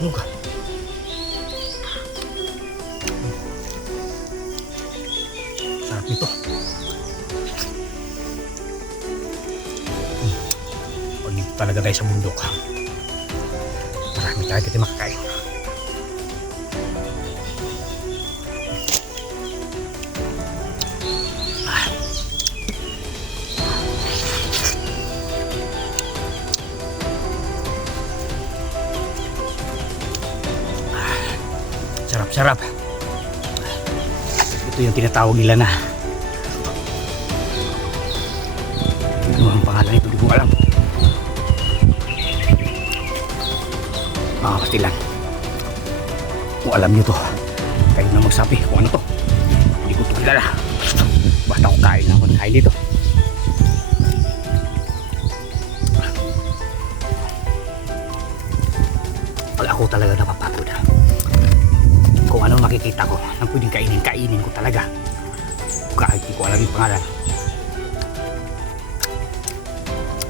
Nuga. Sarap nito. Pag dito talaga tayo sa bundok, marami tayo dito makakain. Sarap. Ito yung tinatawag nila na ano ang pangalan nito, hindi ko alam. Mga pastilan, kung alam nyo to, kayo na magsabi kung ano to. Hindi ko to kilala, basta ako kain na ako kain dito. Pag ako talaga napapagod, kung ano makikita ko na pwedeng kainin ko talaga kahit di ko alam yung pangalan.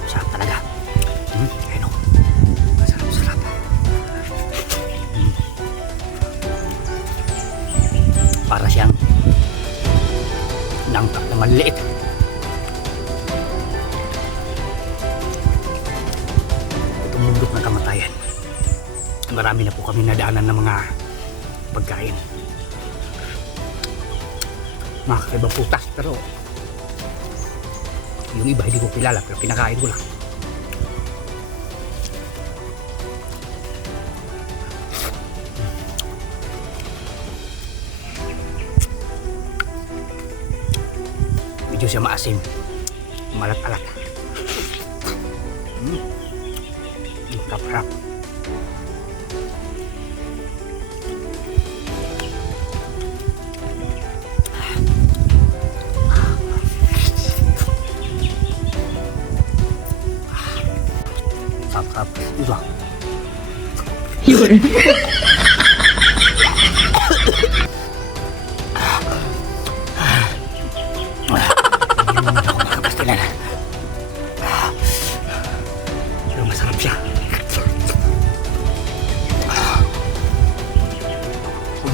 Sarap talaga. Ayun o, masarap. Para siyang nangka na maliit. Itong bundok ng kamatayan, marami na po kami nadaanan ng mga pagkain, mga kakaibang putas, pero yung iba hindi ko kilala, pero kinakain ko lang. Medyo siya maasim, malat-alat. Harap. Sarap. Ito. Yun. Pero masarap siya.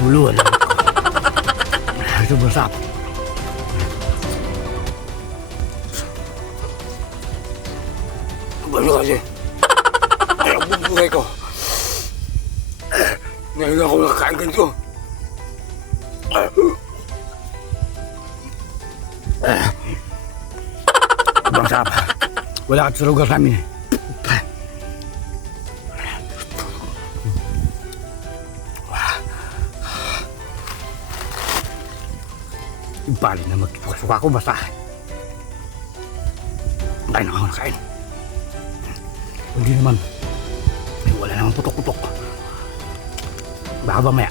Buluan. Sobrang sarap. Balo kasi. Ang bubuhay ko. Ngayon ako nakakain ganito. Sobrang sarap. Wala ka sa lugar namin. Ibali na magsuka ko basta. Kain na ako nakain. Hindi naman. Wala naman putok-putok. Baka ba maya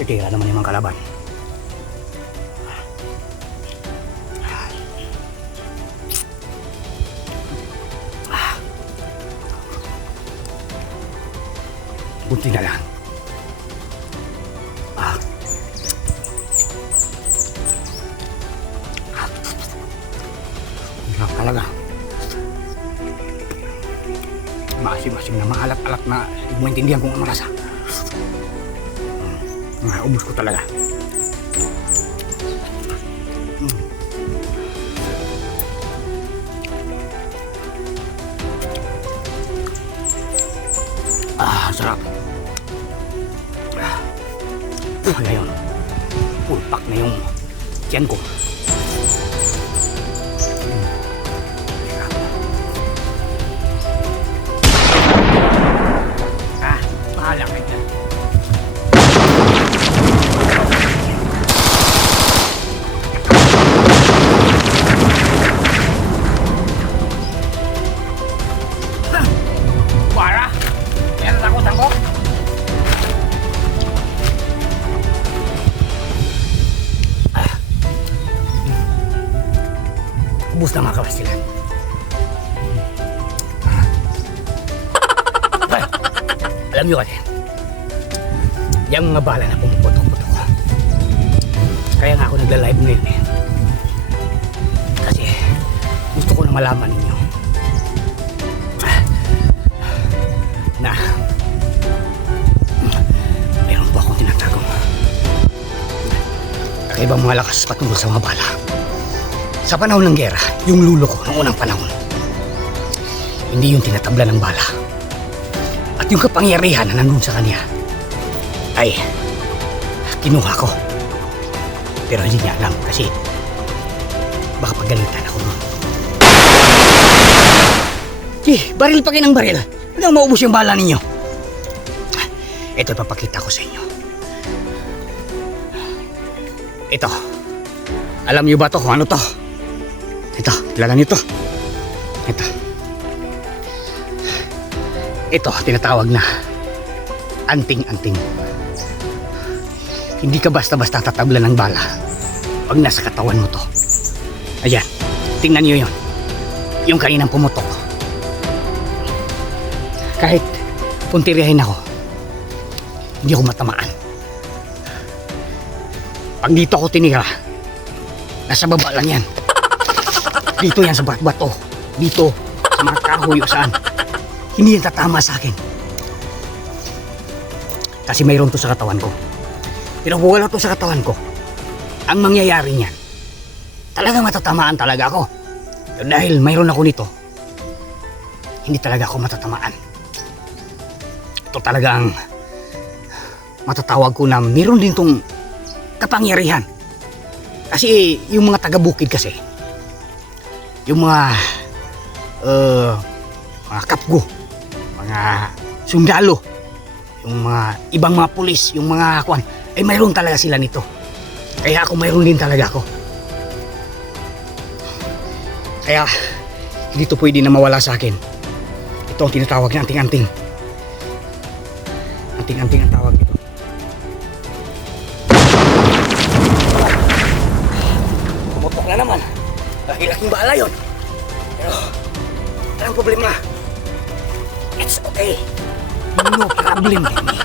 titira naman yung mga kalaban. Bunti na lang. Sarap talaga. Maasim-asim na maalat-alat na hindi mo maintindihan kung ano rasa. Ubus ko talaga. Sarap. Ngayon, pulpak na yung tiyan ko. Bahala ka dyan. Para? Kaya natakutan ko? Ubus na mga kawastilan. Alam nyo kasi, yung mga bala na pumuputok-putok ko. Kaya nga ako nagla-live ngayon eh. Kasi gusto ko na malaman ninyo na kakaibang mga lakas patungkol sa mga bala. Sa panahon ng gera, yung lulo ko noong unang panahon, hindi yung tinatabla ng bala. At yung kapangyarihan na nandun sa kanya, ay kinuha ko. Pero hindi niya alam kasi baka pagalitan ako nun. Baril pa kayo ng baril. Hanggang maubos yung bala ninyo. Ito papakita ko sa inyo. Ito. Alam niyo ba to kung ano to? Ito, kilala niyo to? Ito. Ito, tinatawag na anting-anting. Hindi ka basta-basta tatabla ng bala pag nasa katawan mo to. Ayan, tingnan niyo yon. Yung kaninang pumutok. Kahit puntirihin ako, hindi ako matamaan. Pag dito ako tinira, nasa baba lang yan. Dito yan sa bato. Dito, sa mga kahoy o saan. Hindi yan tatama sa akin. Kasi mayroon to sa katawan ko. Pero kung wala to sa katawan ko, ang mangyayari niyan, talagang matatamaan talaga ako. Pero dahil mayroon ako nito, hindi talaga ako matatamaan. Ito talagang matatawag ko na mayroon din tong kapangyarihan. Kasi yung mga taga-bukid kasi, yung mga kapgo, mga sundalo, yung mga ibang mga pulis, yung mga kwan, ay mayroon talaga sila nito. Kaya ako mayroon din talaga ako. Kaya hindi to pwede na mawala sa akin. Ito ang tinatawag na anting-anting. Anting-anting ang tawag ito. Pumutok na naman. Laking bala yun. Pero walang problema. It's okay. No problem, baby.